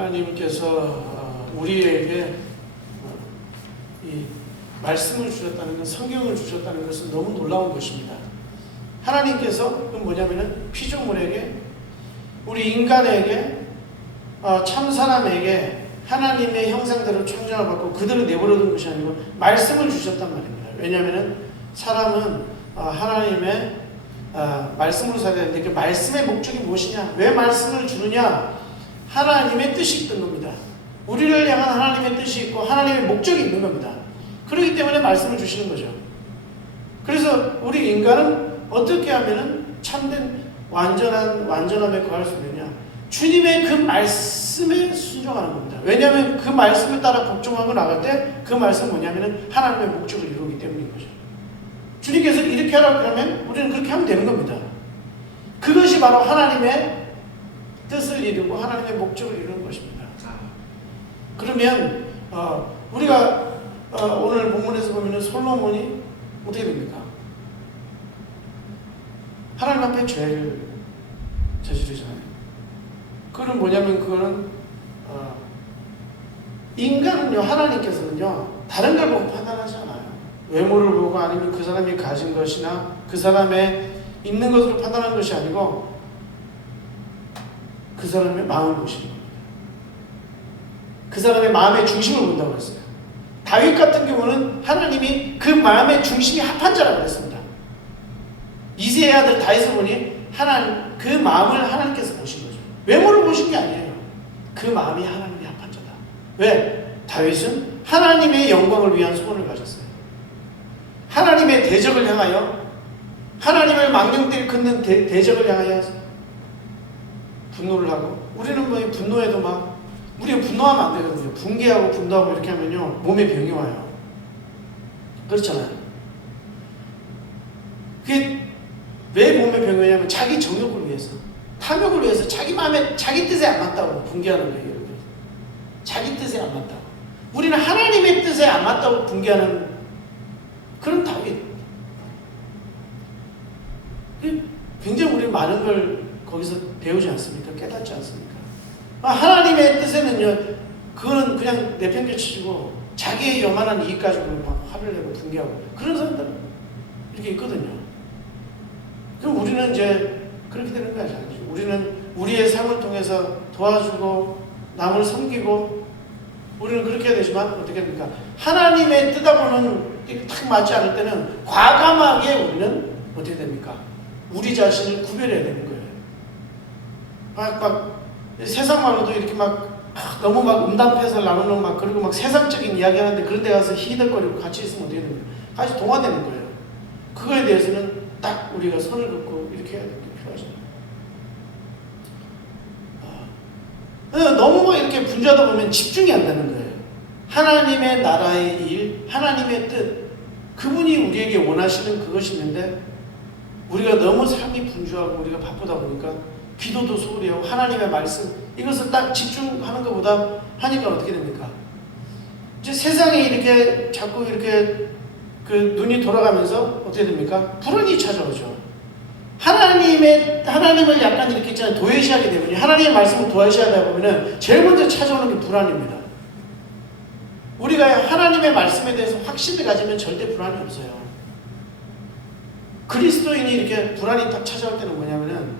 하나님께서 우리에게 이 말씀을 주셨다는 것, 성경을 주셨다는 것은 너무 놀라운 것입니다. 하나님께서 그건 뭐냐면은 피조물에게, 우리 인간에게, 참 사람에게 하나님의 형상대로 창조를 받고 그대로 내버려둔 것이 아니고 말씀을 주셨단 말입니다. 왜냐하면은 사람은 하나님의 말씀으로 살아야 되는데 그 말씀의 목적이 무엇이냐? 왜 말씀을 주느냐? 하나님의 뜻이 있던 겁니다. 우리를 향한 하나님의 뜻이 있고 하나님의 목적이 있는 겁니다. 그렇기 때문에 말씀을 주시는 거죠. 그래서 우리 인간은 어떻게 하면은 참된 완전함에 거할 수 있느냐? 주님의 그 말씀에 순종하는 겁니다. 왜냐하면 그 말씀을 따라 복종하고 나갈 때 그 말씀은 뭐냐면은 하나님의 목적을 이루기 때문인 거죠. 주님께서 이렇게 하라고 하면 우리는 그렇게 하면 되는 겁니다. 그것이 바로 하나님의 뜻을 이루고 하나님의 목적을 이루는 것입니다. 그러면 우리가 오늘 본문에서 보면 솔로몬이 어떻게 됩니까? 하나님 앞에 죄를 저지르잖아요. 그건 뭐냐면 그거는 인간은요, 하나님께서는요 다른 걸 보고 판단하지 않아요. 외모를 보고 아니면 그 사람이 가진 것이나 그 사람의 있는 것으로 판단하는 것이 아니고 그 사람의 마음을 보시는 겁니다. 그 사람의 마음의 중심을 본다고 했어요. 다윗 같은 경우는 하나님이 그 마음의 중심이 합한 자라고 했습니다. 이새의 아들 다윗을 보니 그 마음을 하나님께서 보신 거죠. 외모를 보신 게 아니에요. 그 마음이 하나님이 합한 자다. 왜? 다윗은 하나님의 영광을 위한 소원을 가졌어요. 하나님의 대적을 향하여, 하나님을 망령되게 긋는 대적을 향하여 분노를 하고, 우리는 뭐 분노해도 우리가 분노하면 안 되거든요. 분개하고 분노하고 이렇게 하면요 몸에 병이 와요. 그렇잖아요. 그게 왜 몸에 병이 오냐면 자기 정욕을 위해서, 탐욕을 위해서, 자기 마음에, 자기 뜻에 안 맞다고 분개하는 거예요. 자기 뜻에 안 맞다고. 우리는 하나님의 뜻에 안 맞다고 분개하는 그런 다윗. 굉장히 우리 많은 걸 거기서 배우지 않습니까? 깨닫지 않습니까? 하나님의 뜻에는요, 그거는 그냥 내팽개치고 자기의 요만한 이익 가지고 막 화를 내고 분개하고 그런 사람들은 이렇게 있거든요. 그럼 우리는 이제 그렇게 되는 거 아니죠. 우리는 우리의 삶을 통해서 도와주고 남을 섬기고 우리는 그렇게 해야 되지만 어떻게 됩니까? 하나님의 뜻하고는 딱 맞지 않을 때는 과감하게 우리는 어떻게 됩니까? 우리 자신을 구별해야 되는 거예요. 세상만으로도 이렇게 너무 음담패설 나누는 그리고 세상적인 이야기 하는데 그런 데 가서 히덕거리고 같이 있으면 어떻게 됩니까? 같이 동화되는 거예요. 그거에 대해서는 딱 우리가 선을 긋고 이렇게 해야 되는 게 필요하죠. 너무 이렇게 분주하다 보면 집중이 안 되는 거예요. 하나님의 나라의 일, 하나님의 뜻, 그분이 우리에게 원하시는 그것이 있는데 우리가 너무 삶이 분주하고 우리가 바쁘다 보니까 기도도 소홀히 하고 하나님의 말씀 이것을 딱 집중하는 것보다 하니까 어떻게 됩니까? 이제 세상에 이렇게 자꾸 이렇게 눈이 돌아가면서 어떻게 됩니까? 불안이 찾아오죠. 하나님을 약간 이렇게 있잖아요. 도외시하게 되면 하나님의 말씀을 도외시하다 보면은 제일 먼저 찾아오는 게 불안입니다. 우리가 하나님의 말씀에 대해서 확신을 가지면 절대 불안이 없어요. 그리스도인이 이렇게 불안이 딱 찾아올 때는 뭐냐면은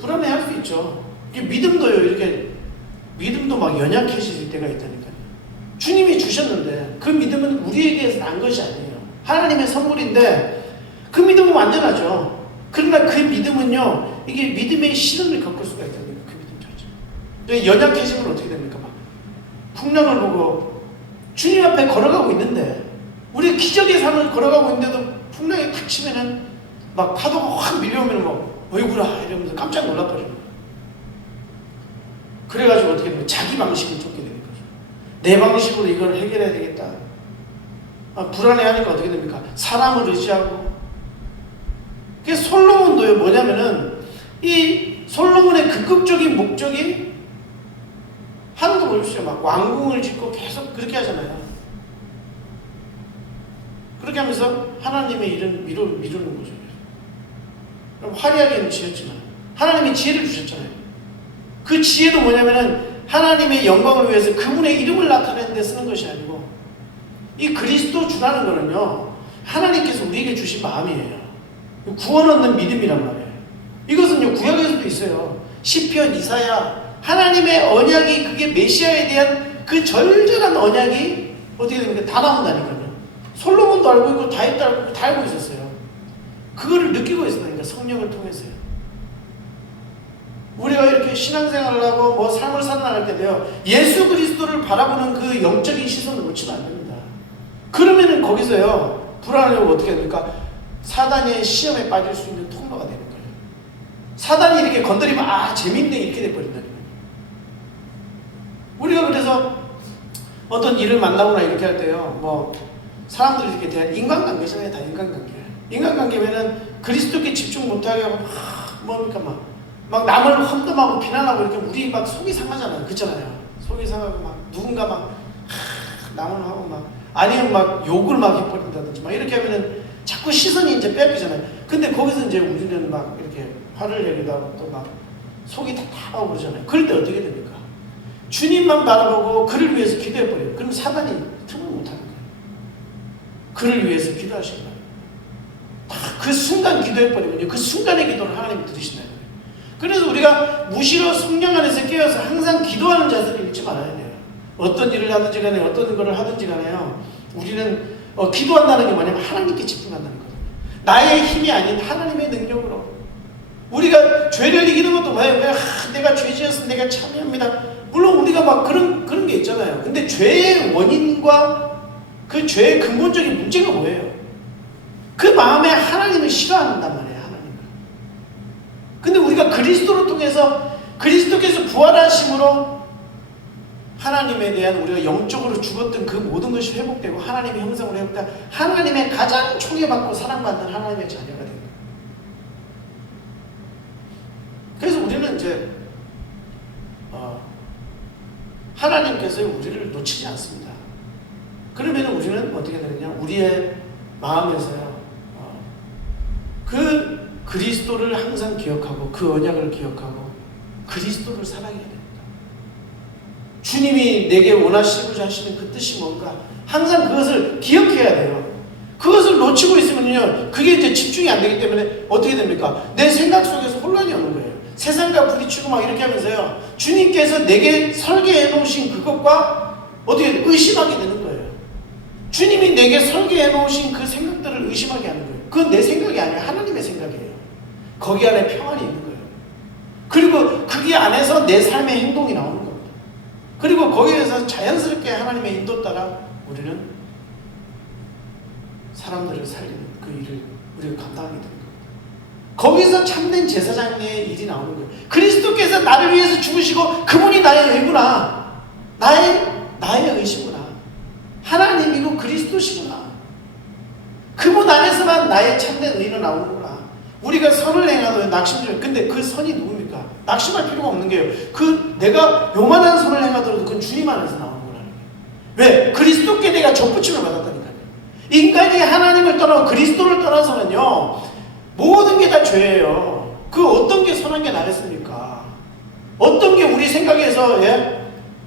불안해할 수 있죠. 이게 믿음도요, 이렇게 믿음도 연약해질 때가 있다니까요. 주님이 주셨는데 그 믿음은 우리에게서 난 것이 아니에요. 하나님의 선물인데 그 믿음은 완전하죠. 그러나 그 믿음은요, 이게 믿음의 시련을 겪을 수가 있다니까. 그 믿음 자체. 연약해지면 어떻게 됩니까? 풍랑을 보고 주님 앞에 걸어가고 있는데 우리 기적의 삶을 걸어가고 있는데도 풍랑이 탁 치면은 파도가 확 밀려오면 어이구라 이러면서 깜짝 놀라버립니다. 그래가지고 어떻게 되면 자기 방식을 쫓게 되는 거죠. 내 방식으로 이걸 해결해야 되겠다. 불안해하니까 어떻게 됩니까? 사람을 의지하고. 그래서 솔로몬도요, 뭐냐면은 이 솔로몬의 극극적인 목적이 하는 거 보십시오. 왕궁을 짓고 계속 그렇게 하잖아요. 그렇게 하면서 하나님의 일은 미루는 거죠. 그럼 화려하게는 지었지만 하나님이 지혜를 주셨잖아요. 그 지혜도 뭐냐면은 하나님의 영광을 위해서 그분의 이름을 나타내는 데 쓰는 것이 아니고, 이 그리스도 주라는 거는요, 하나님께서 우리에게 주신 마음이에요. 구원 얻는 믿음이란 말이에요. 이것은요, 구약에서도 있어요. 시편, 이사야, 하나님의 언약이, 그게 메시아에 대한 그 절절한 언약이 어떻게 됩니까? 다 나온다니까요. 솔로몬도 알고 있고 다윗도 알고 있고 다 알고 있었어요. 그거를 느끼고 있었다니까, 성령을 통해서요. 우리가 이렇게 신앙생활을 하고 뭐 삶을 살아나갈 때 돼요. 예수 그리스도를 바라보는 그 영적인 시선을 놓치면 안 됩니다. 그러면은 거기서요, 불안하려고 어떻게 됩니까? 사단의 시험에 빠질 수 있는 통로가 되는 거예요. 사단이 이렇게 건드리면 재밌네 이렇게 돼버린다는 거예요. 우리가 그래서 어떤 일을 만나거나 이렇게 할 때요, 뭐 사람들이 이렇게 대한 인간관계잖아요. 다 인간관계예요. 인간관계면은 그리스도께 집중 못하게 하고 뭡니까 막 남을 험담하고 비난하고 이렇게 우리 막 속이 상하잖아요. 그렇잖아요. 속이 상하고 막 누군가 막 남을 하고 막 아니면 막 욕을 막 해버린다든지 막 이렇게 하면은 자꾸 시선이 이제 빼앗기잖아요. 근데 거기서 이제 우리는 막 이렇게 화를 내기도 하고 또 막 속이 답답하고 그러잖아요. 그럴 때 어떻게 됩니까? 주님만 바라보고 그를 위해서 기도해버려요. 그럼 사단이 틈을 못하는 거예요. 그를 위해서 기도하시기 바랍니다. 그 순간 기도해버리면요, 그 순간의 기도를 하나님이 들으신다는 거예요. 그래서 우리가 무시로 성령 안에서 깨어서 항상 기도하는 자세를 잃지 말아야 돼요. 어떤 일을 하든지 간에 어떤 거를 하든지 간에요, 우리는 기도한다는 게 뭐냐면 하나님께 집중한다는 거예요. 나의 힘이 아닌 하나님의 능력으로. 우리가 죄를 이기는 것도 뭐예요? 내가 죄 지었으면 내가 참여합니다. 물론 우리가 막 그런 게 있잖아요. 근데 죄의 원인과 그 죄의 근본적인 문제가 뭐예요? 그 마음에 하나님을 싫어한단 말이에요. 하나님을. 근데 우리가 그리스도를 통해서, 그리스도께서 부활하심으로 하나님에 대한 우리가 영적으로 죽었던 그 모든 것이 회복되고 하나님의 형상으로 회복된 하나님의 가장 총애받고 사랑받는 하나님의 자녀가 됩니다. 그래서 우리는 이제 하나님께서 우리를 놓치지 않습니다. 그러면 우리는 어떻게 되느냐? 우리의 마음에서요, 그 그리스도를 항상 기억하고 그 언약을 기억하고 그리스도를 사랑해야 됩니다. 주님이 내게 원하시고자 하시는 그 뜻이 뭔가 항상 그것을 기억해야 돼요. 그것을 놓치고 있으면요, 그게 이제 집중이 안 되기 때문에 어떻게 됩니까? 내 생각 속에서 혼란이 오는 거예요. 세상과 부딪히고 막 이렇게 하면서요, 주님께서 내게 설계해 놓으신 그것과 어떻게 의심하게 되는 거예요. 주님이 내게 설계해 놓으신 그 생각들을 의심하게 하는 거예요. 그건 내 생각이 아니라 하나님의 생각이에요. 거기 안에 평안이 있는 거예요. 그리고 거기 안에서 내 삶의 행동이 나오는 겁니다. 그리고 거기에서 자연스럽게 하나님의 인도 따라 우리는 사람들을 살리는 그 일을 우리가 감당하게 됩니다. 거기서 참된 제사장의 일이 나오는 거예요. 그리스도께서 나를 위해서 죽으시고 그분이 나의 의구나. 나의 의시구나. 하나님이고 그리스도시구나. 그분 안에서만 나의 참된 의는 나오는구나. 우리가 선을 행하도 낙심들, 근데 그 선이 누굽니까? 낙심할 필요가 없는 게요. 내가 요만한 선을 행하더라도 그건 주님 안에서 나오는 거라는 거예요. 왜? 그리스도께 내가 접붙임을 받았다니까요. 인간이 하나님을 떠나고 그리스도를 떠나서는요, 모든 게 다 죄예요. 그 어떤 게 선한 게 나겠습니까? 어떤 게 우리 생각에서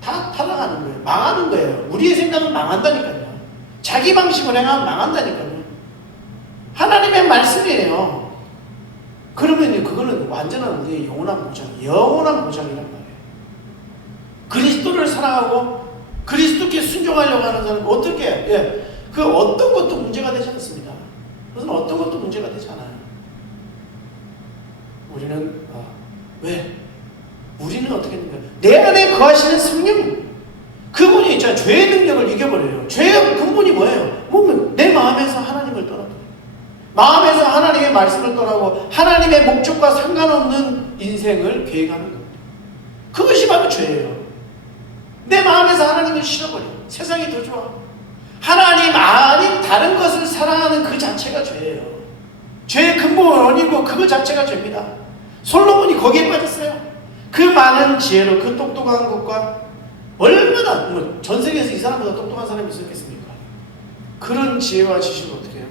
다 타락하는 거예요. 망하는 거예요. 우리의 생각은 망한다니까요. 자기 방식을 행하면 망한다니까요. 하나님의 말씀이에요. 그러면 그거는 완전한 우리의 영원한 보장이란 말이에요. 그리스도를 사랑하고 그리스도께 순종하려고 하는 사람은 어떻게 그 어떤 것도 문제가 되지 않습니다. 그것은 어떤 것도 문제가 되지 않아요. 우리는 왜? 우리는 어떻게 됩니까? 내 안에 거하시는 성령, 그분이 있잖아요. 죄의 능력을 이겨버려요. 죄의 근본이 뭐예요? 내 마음에서 하나님을 떠나버려요. 마음에서 하나님의 말씀을 떠나고 하나님의 목적과 상관없는 인생을 계획하는 겁니다. 그것이 바로 죄예요. 내 마음에서 하나님을 싫어버려요. 세상이 더 좋아. 하나님 아닌 다른 것을 사랑하는 그 자체가 죄예요. 죄의 근본 원인이고 그거 자체가 죄입니다. 솔로몬이 거기에 빠졌어요. 그 많은 지혜로 그 똑똑한 것과 얼마나 전 세계에서 이 사람보다 똑똑한 사람이 있었겠습니까? 그런 지혜와 지식을 어떻게 해요?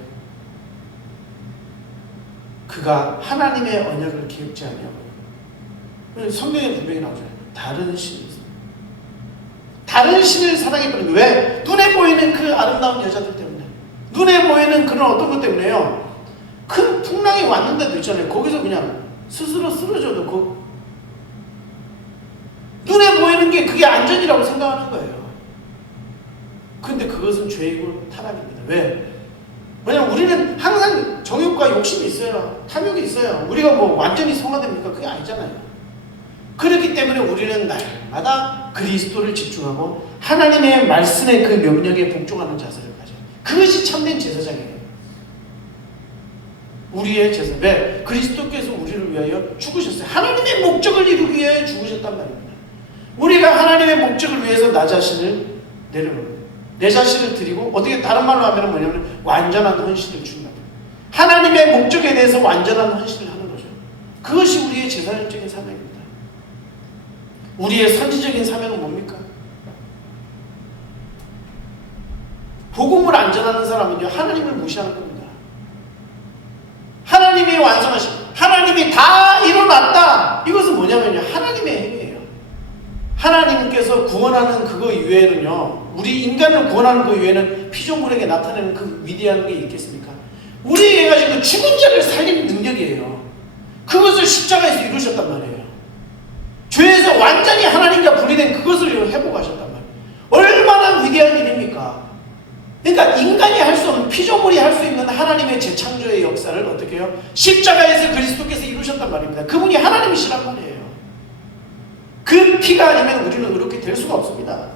그가 하나님의 언약을 기억지 아니하고, 성경에 분명히 나오잖아요. 다른 신이 있습니다. 다른 신을 사랑했거든요. 왜? 눈에 보이는 그 아름다운 여자들 때문에. 눈에 보이는 그런 어떤 것 때문에요. 큰 풍랑이 왔는데도 있잖아요. 거기서 그냥 스스로 쓰러져도 눈에 보이는 게 그게 안전이라고 생각하는 거예요. 근데 그것은 죄이고 타락입니다. 왜? 왜냐면 우리는 항상 정욕과 욕심이 있어요. 탐욕이 있어요. 우리가 뭐 완전히 성화됩니까? 그게 아니잖아요. 그렇기 때문에 우리는 날마다 그리스도를 집중하고 하나님의 말씀의 그 명령에 복종하는 자세를 가져요. 그것이 참된 제사장이에요. 우리의 제사. 왜? 그리스도께서 우리를 위하여 죽으셨어요. 하나님의 목적을 이루기 위해 죽으셨단 말입니다. 우리가 하나님의 목적을 위해서 나 자신을 내려놓는, 내 자신을 드리고, 어떻게 다른 말로 하면 뭐냐면 완전한 헌신을 주는 겁니다. 하나님의 목적에 대해서 완전한 헌신을 하는 거죠. 그것이 우리의 제사장적인 사명입니다. 우리의 선지적인 사명은 뭡니까? 복음을 안 전하는 사람은요, 하나님을 무시하는 겁니다. 하나님이 완성하신, 하나님이 다 이뤄놨다. 이것은 뭐냐면요, 하나님의 행위예요. 하나님께서 구원하는 그거 이외에는요, 우리 인간을 구원하는 그 이외에는 피조물에게 나타내는 그 위대한 게 있겠습니까? 우리에게 가진 그 죽은 자를 살리는 능력이에요. 그것을 십자가에서 이루셨단 말이에요. 죄에서 완전히 하나님과 분리된 그것을 회복하셨단 말이에요. 얼마나 위대한 일입니까? 그러니까 인간이 할 수 없는, 피조물이 할 수 있는 하나님의 재창조의 역사를 어떻게 해요? 십자가에서 그리스도께서 이루셨단 말입니다. 그분이 하나님이시란 말이에요. 그 피가 아니면 우리는 그렇게 될 수가 없습니다.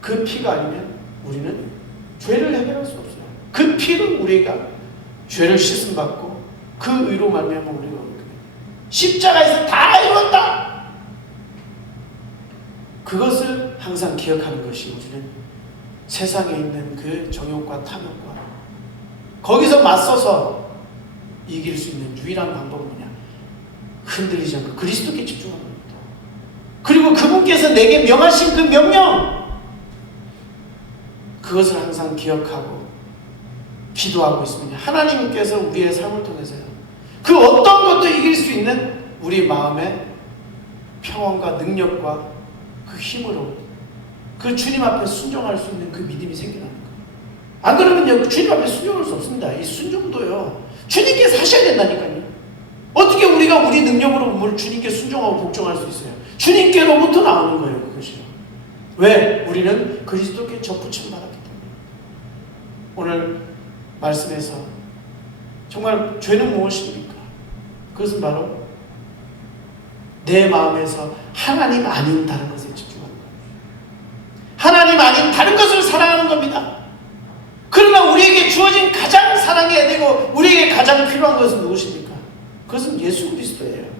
그 피가 아니면 우리는 죄를 해결할 수 없어요. 그 피로 우리가 죄를 씻음받고 그 의로 말미암아 우리가 십자가에서 다 이뤘다. 그것을 항상 기억하는 것이 우리는 세상에 있는 그 정욕과 탐욕과 거기서 맞서서 이길 수 있는 유일한 방법은 뭐냐? 흔들리지 않고 그리스도께 집중하는 겁니다. 그리고 그분께서 내게 명하신 그 명령, 그것을 항상 기억하고 기도하고 있으면 하나님께서 우리의 삶을 통해서요, 그 어떤 것도 이길 수 있는 우리 마음의 평안과 능력과 그 힘으로 그 주님 앞에 순종할 수 있는 그 믿음이 생겨나는 거예요. 안 그러면요, 주님 앞에 순종할 수 없습니다. 이 순종도요, 주님께서 하셔야 된다니까요. 어떻게 우리가 우리 능력으로 뭘 주님께 순종하고 복종할 수 있어요? 주님께로부터 나오는 거예요, 그것이요. 왜? 우리는 그리스도께 접붙임 받았기 때문에. 오늘 말씀에서 정말 죄는 무엇입니까? 그것은 바로 내 마음에서 하나님 아닌 다른 것에 집중하는 겁니다. 하나님 아닌 다른 것을 사랑하는 겁니다. 그러나 우리에게 주어진 가장 사랑해야 되고 우리에게 가장 필요한 것은 무엇입니까? 그것은 예수 그리스도예요.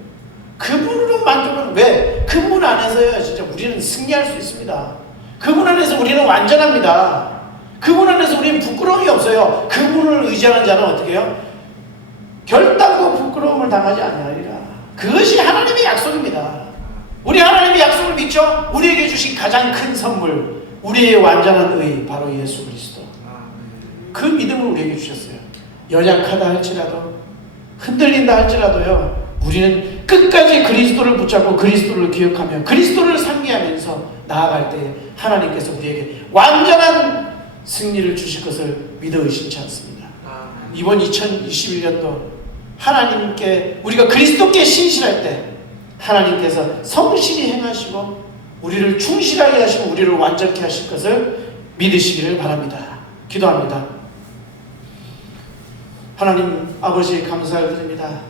그분으로 만족하는, 왜? 그분 안에서요, 진짜 우리는 승리할 수 있습니다. 그분 안에서 우리는 완전합니다. 그분 안에서 우리는 부끄러움이 없어요. 그분을 의지하는 자는 어떻게 해요? 결단코 부끄러움을 당하지 아니하리라. 그것이 하나님의 약속입니다. 우리 하나님의 약속을 믿죠? 우리에게 주신 가장 큰 선물, 우리의 완전한 의, 바로 예수 그리스도. 그 믿음을 우리에게 주셨어요. 연약하다 할지라도, 흔들린다 할지라도요, 우리는 끝까지 그리스도를 붙잡고 그리스도를 기억하며 그리스도를 상기하면서 나아갈 때 하나님께서 우리에게 완전한 승리를 주실 것을 믿어 의심치 않습니다. 이번 2021년도 하나님께, 우리가 그리스도께 신실할 때 하나님께서 성실히 행하시고 우리를 충실하게 하시고 우리를 완전케 하실 것을 믿으시기를 바랍니다. 기도합니다. 하나님 아버지 감사를 드립니다.